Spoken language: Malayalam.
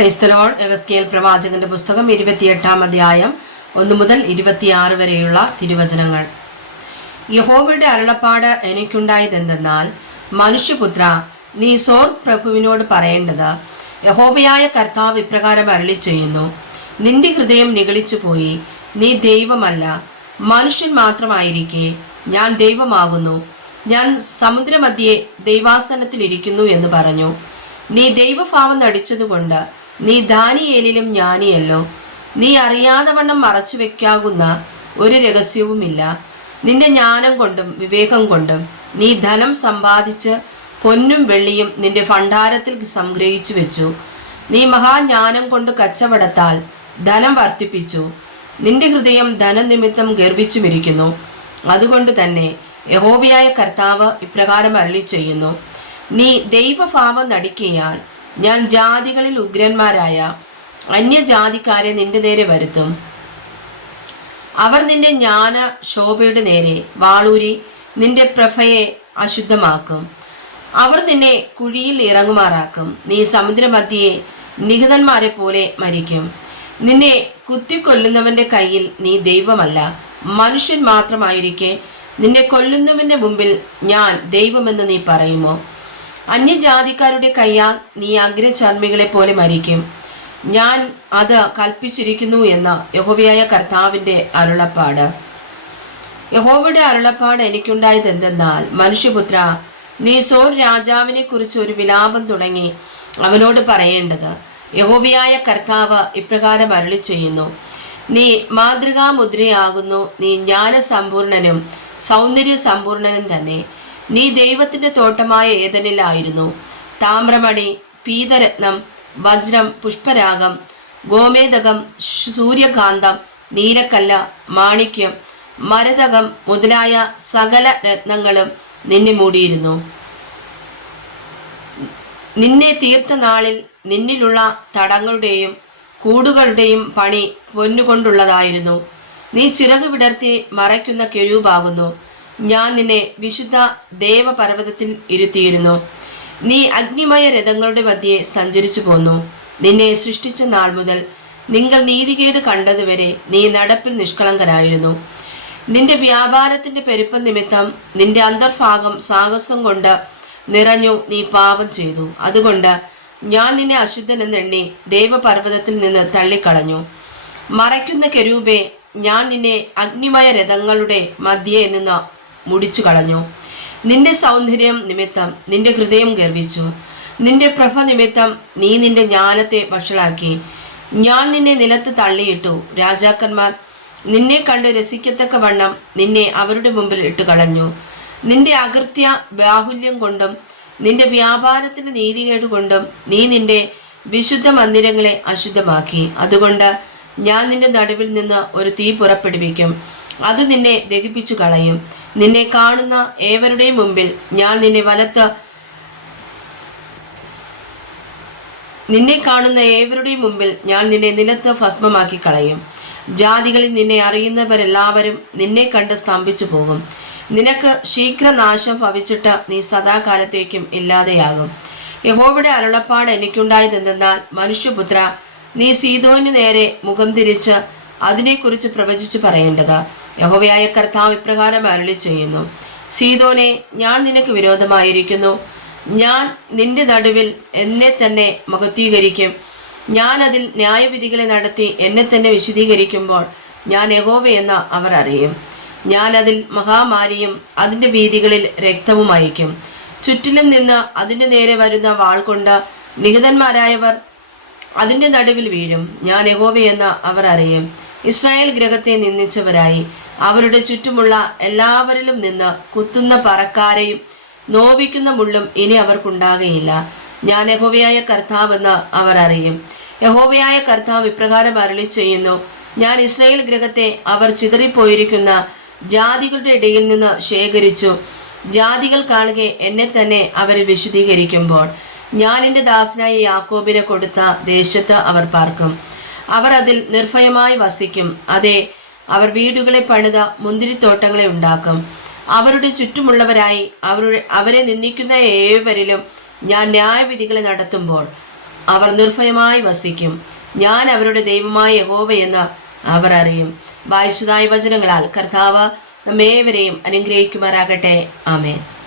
Praise the Lord. യെഹെസ്കേൽ പ്രവാചകന്റെ പുസ്തകം 28-ാം അധ്യായം 1 മുതൽ 26 വരെയുള്ള തിരുവചനങ്ങൾ. യഹോവയുടെ അരുളപ്പാട് എനിക്കുണ്ടായതെന്തെന്നാൽ, മനുഷ്യപുത്ര, നീ സോർ പ്രഭുവിനോട് പറയേണ്ടത്, യഹോവയായ കർത്താവ് ഇപ്രകാരം അരുളി ചെയ്യുന്നു: നിന്റെ ഹൃദയം നിഗളിച്ചു പോയി, നീ ദൈവമല്ല, മനുഷ്യൻ മാത്രമായിരിക്കെ ഞാൻ ദൈവമാകുന്നു. ഞാൻ സമുദ്രമധ്യേ ദൈവാസനത്തിലിരിക്കുന്നു എന്ന് പറഞ്ഞു. നീ ദൈവഭാവം നടിച്ചതുകൊണ്ട് നീ ദാനിയേലിലും ജ്ഞാനിയല്ലോ. നീ അറിയാതെ വണ്ണം മറച്ചു വെക്കാകുന്ന ഒരു രഹസ്യവുമില്ല. നിന്റെ ജ്ഞാനം കൊണ്ടും വിവേകം കൊണ്ടും നീ ധനം സമ്പാദിച്ച് പൊന്നും വെള്ളിയും നിന്റെ ഭണ്ഡാരത്തിൽ സംഗ്രഹിച്ചു വെച്ചു. നീ മഹാജ്ഞാനം കൊണ്ട് കച്ചവടത്താൽ ധനം വർദ്ധിപ്പിച്ചു. നിന്റെ ഹൃദയം ധനനിമിത്തം ഗർവിച്ചുമിരിക്കുന്നു. അതുകൊണ്ട് തന്നെ യഹോവയായ കർത്താവ് ഇപ്രകാരം അരുളി ചെയ്യുന്നു: നീ ദൈവഭാവം നടിക്കയാൽ ഞാൻ ജാതികളിൽ ഉഗ്രന്മാരായ അന്യജാതിക്കാരെ നിന്റെ നേരെ വരുത്തും. അവർ നിന്റെ ജ്ഞാന ശോഭയുടെ നേരെ വാളൂരി നിന്റെ പ്രഭയെ അശുദ്ധമാക്കും. അവർ നിന്നെ കുഴിയിൽ ഇറങ്ങുമാറാക്കും. നീ സമുദ്രമധ്യേ നിഹിതന്മാരെ പോലെ മരിക്കും. നിന്നെ കുത്തിക്കൊല്ലുന്നവന്റെ കയ്യിൽ നീ ദൈവമല്ല, മനുഷ്യൻ മാത്രമായിരിക്കെ നിന്നെ കൊല്ലുന്നവന്റെ മുമ്പിൽ ഞാൻ ദൈവമെന്ന് നീ പറയുമോ? അന്യജാതിക്കാരുടെ കയ്യാൽ നീ അഗ്രചർമ്മികളെ പോലെ മരിക്കും. ഞാൻ അത് കൽപ്പിച്ചിരിക്കുന്നു എന്ന യഹോവയായ കർത്താവിന്റെ അരുളപ്പാട്. യഹോവയുടെ അരുളപ്പാട് എനിക്കുണ്ടായത് എന്തെന്നാൽ, മനുഷ്യപുത്ര, നീ സോർ രാജാവിനെ കുറിച്ച് ഒരു വിലാപം തുടങ്ങി അവനോട് പറയേണ്ടത്, യഹോവയായ കർത്താവ് ഇപ്രകാരം അരുളി ചെയ്യുന്നു: നീ മാതൃകാമുദ്രയാകുന്നു. നീ ജ്ഞാനസമ്പൂർണനും സൗന്ദര്യ സമ്പൂർണനും തന്നെ. നീ ദൈവത്തിന്റെ തോട്ടമായ ഏദനിലായിരുന്നു. താമ്രമണി, പീതരത്നം, വജ്രം, പുഷ്പരാഗം, ഗോമേതകം, സൂര്യകാന്തം, നീലക്കല്ല, മാണിക്യം, മരതകം മുതലായ സകല രത്നങ്ങളും നിന്നെ മൂടിയിരുന്നു. നിന്നെ തീർത്ത നാളിൽ നിന്നിലുള്ള തടങ്ങളുടെയും കൂടുകളുടെയും പണി പൊന്നുകൊണ്ടുള്ളതായിരുന്നു. നീ ചിറക് വിടർത്തി മറയ്ക്കുന്ന കെരൂബാകുന്നു. ഞാൻ നിന്നെ വിശുദ്ധ ദേവപർവ്വതത്തിൽ ഇരുത്തിയിരുന്നു. നീ അഗ്നിമയ രഥങ്ങളുടെ മധ്യേ സഞ്ചരിച്ചു പോന്നു. നിന്നെ സൃഷ്ടിച്ച നാൾ മുതൽ നിങ്ങൾ നീതികേട് കണ്ടതുവരെ നീ നടപ്പിൽ നിഷ്കളങ്കനായിരുന്നു. നിന്റെ വ്യാപാരത്തിന്റെ പെരുപ്പം നിമിത്തം നിന്റെ അന്തർഭാഗം സാഹസം കൊണ്ട് നിറഞ്ഞു. നീ പാപം ചെയ്തു. അതുകൊണ്ട് ഞാൻ നിന്നെ അശുദ്ധനെന്നെണ്ണി ദേവപർവ്വതത്തിൽ നിന്ന് തള്ളിക്കളഞ്ഞു. മറയ്ക്കുന്ന കെരൂബേ, ഞാൻ നിന്നെ അഗ്നിമയ രഥങ്ങളുടെ മധ്യേ നിന്ന് മുടിച്ചു കളഞ്ഞു. നിന്റെ സൗന്ദര്യം നിമിത്തം നിന്റെ ഹൃദയം ഗർവിച്ചു. നിന്റെ പ്രഭ നിമിത്തം നീ നിന്റെ ജ്ഞാനത്തെ വഷളാക്കി. ഞാൻ നിന്നെ നിലത്ത് തള്ളിയിട്ടു. രാജാക്കന്മാർ നിന്നെ കണ്ട് രസിക്കത്തക്ക വണ്ണം നിന്നെ അവരുടെ മുമ്പിൽ ഇട്ട് കളഞ്ഞു. നിന്റെ അകൃത്യ ബാഹുല്യം കൊണ്ടും നിന്റെ വ്യാപാരത്തിന്റെ നീതികേട് കൊണ്ടും നീ നിന്റെ വിശുദ്ധ മന്ദിരങ്ങളെ അശുദ്ധമാക്കി. അതുകൊണ്ട് ഞാൻ നിന്റെ നടുവിൽ നിന്ന് ഒരു തീ പുറപ്പെടുവിക്കും. അത് നിന്നെ ദഹിപ്പിച്ചു കളയും. നിന്നെ കാണുന്ന ഏവരുടെയും മുമ്പിൽ ഞാൻ നിന്നെ നിലത്ത് ഭസ്മമാക്കി കളയും. ജാതികളിൽ നിന്നെ അറിയുന്നവരെല്ലാവരും നിന്നെ കണ്ട് സ്തംഭിച്ചു പോകും. നിനക്ക് ശീഘ്രനാശം ഭവിച്ചിട്ട് നീ സദാകാലത്തേക്കും ഇല്ലാതെയാകും. യഹോവയുടെ അരുളപ്പാട് എനിക്കുണ്ടായതെന്തെന്നാൽ, മനുഷ്യപുത്ര, നീ സീദോന് നേരെ മുഖം തിരിച്ച് അതിനെക്കുറിച്ച് പ്രവചിച്ചു പറയേണ്ടത്, യഹോവയായ കർത്താവ് ഇപ്രകാരം അരുളി ചെയ്യുന്നു: സീദോനെ, ഞാൻ നിനക്ക് വിരോധമായിരിക്കുന്നു. ഞാൻ നിന്റെ നടുവിൽ എന്നെ തന്നെ മഹത്വീകരിക്കും. ഞാൻ അതിൽ ന്യായവിധികളെ നടത്തി എന്നെ തന്നെ വിശദീകരിക്കുമ്പോൾ ഞാൻ യഹോവയെന്ന് അവർ അറിയും. ഞാൻ അതിൽ മഹാമാരിയും അതിൻ്റെ വീഥികളിൽ രക്തവും അയക്കും. ചുറ്റിലും നിന്ന് അതിൻ്റെ നേരെ വരുന്ന വാൾ കൊണ്ട് നിഹതന്മാരായവർ അതിൻ്റെ നടുവിൽ വീഴും. ഞാൻ യഹോവയെന്ന് അവർ അറിയും. ഇസ്രായേൽ ഗൃഹത്തെ നിന്ദിച്ചവരായി അവരുടെ ചുറ്റുമുള്ള എല്ലാവരിലും നിന്ന് കുത്തുന്ന പറക്കാരെയും നോവിക്കുന്ന മുള്ളും ഇനി അവർക്കുണ്ടാകുകയില്ല. ഞാൻ യഹോവയായ കർത്താവെന്ന് അവർ അറിയും. യഹോവയായ കർത്താവ് ഇപ്രകാരം അരുളി ചെയ്യുന്നു: ഞാൻ ഇസ്രായേൽ ഗൃഹത്തെ അവർ ചിതറിപ്പോയിരിക്കുന്ന ജാതികളുടെ ഇടയിൽ നിന്ന് ശേഖരിച്ചു. ജാതികൾ കാണുക എന്നെ തന്നെ അവരിൽ വിശദീകരിക്കുമ്പോൾ ഞാൻ എൻ്റെ ദാസനായ യാക്കോബിനെ കൊടുത്ത ദേശത്ത് അവർ പാർക്കും. അവർ അതിൽ നിർഭയമായി വസിക്കും. അതെ, അവർ വീടുകളെ പണിത മുന്തിരിത്തോട്ടങ്ങളെ ഉണ്ടാക്കും. അവരുടെ ചുറ്റുമുള്ളവരായി അവരെ നിന്ദിക്കുന്ന ഏവരിലും ഞാൻ ന്യായവിധികളെ നടത്തുമ്പോൾ അവർ നിർഭയമായി വസിക്കും. ഞാൻ അവരുടെ ദൈവമായ യഹോവയെന്ന് അവർ അറിയും. വായിച്ചതായ വചനങ്ങളാൽ കർത്താവ് നമ്മേവരെയും അനുഗ്രഹിക്കുമാറാകട്ടെ. ആമേൻ.